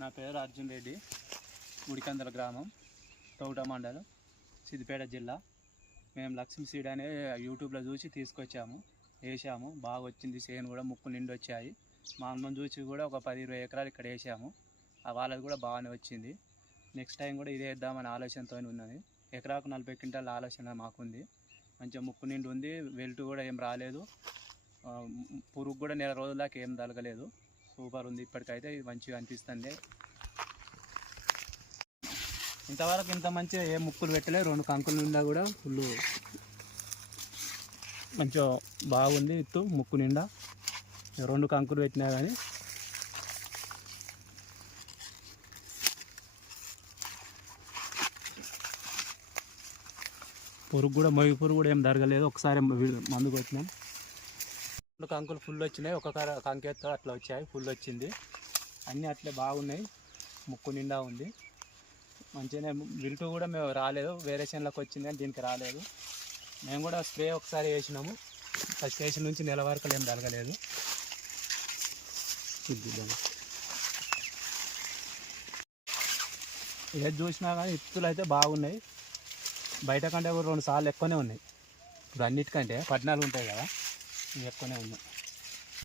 నా పేరు అర్జున్ రెడ్డి గుడికందల గ్రామం తౌట మండలం సిద్దిపేట జిల్లా. మేము లక్ష్మీ సీడ్ అనే యూట్యూబ్లో చూసి తీసుకొచ్చాము వేసాము. బాగా వచ్చింది సేను కూడా ముక్కు నిండి వచ్చాయి. మా అమ్మని చూసి కూడా ఒక పది ఇరవై ఎకరాలు ఇక్కడ వేసాము. వాళ్ళది కూడా బాగానే వచ్చింది. నెక్స్ట్ టైం కూడా ఇదే వేద్దామని ఆలోచనతో ఉన్నది. ఎకరాకు నలభై క్వింటాల ఆలోచన మాకుంది. మంచిగా ముక్కు నిండి ఉంది వెల్టు కూడా ఏం రాలేదు. పురుగు కూడా నెల రోజుల దాకా ఏం తలగలేదు సూపర్ ఉంది. ఇప్పటికైతే ఇది మంచిగా అనిపిస్తుంది. ఇంతవరకు ఇంత మంచిగా ఏ ముక్కులు పెట్టలే రెండు కంకులు నిండా కూడా ఫుల్ మంచిగా బాగుంది ఇత్తు ముక్కు నిండా. రెండు కంకులు పెట్టినా కానీ. పురుగు కూడా మొగి పురుగు కూడా ఏం జరగలేదు. ఒకసారి మందు కొట్టినాం. రెండు కంకులు ఫుల్ వచ్చినాయి. ఒక కర- కంకెత్తో అట్లా వచ్చాయి. ఫుల్ వచ్చింది. అన్నీ అట్లే బాగున్నాయి. ముక్కు నిండా ఉంది. మంచిగానే విల్టు కూడా మేము రాలేదు. వేరే చేనులకు వచ్చింది కానీ దీనికి రాలేదు. మేము కూడా స్ప్రే ఒకసారి వేసినాము. ఫస్ట్ వేసిన నుంచి నెల వరకు ఏం జరగలేదు ఏది చూసినా కానీ ఇత్తులు అయితే బాగున్నాయి. బయట కంటే కూడా రెండు సార్లు ఎక్కువనే ఉన్నాయి. ఇప్పుడు అన్నిటికంటే పద్నాలుగు ఉంటాయి కదా. ఎక్కువనే ఉంది.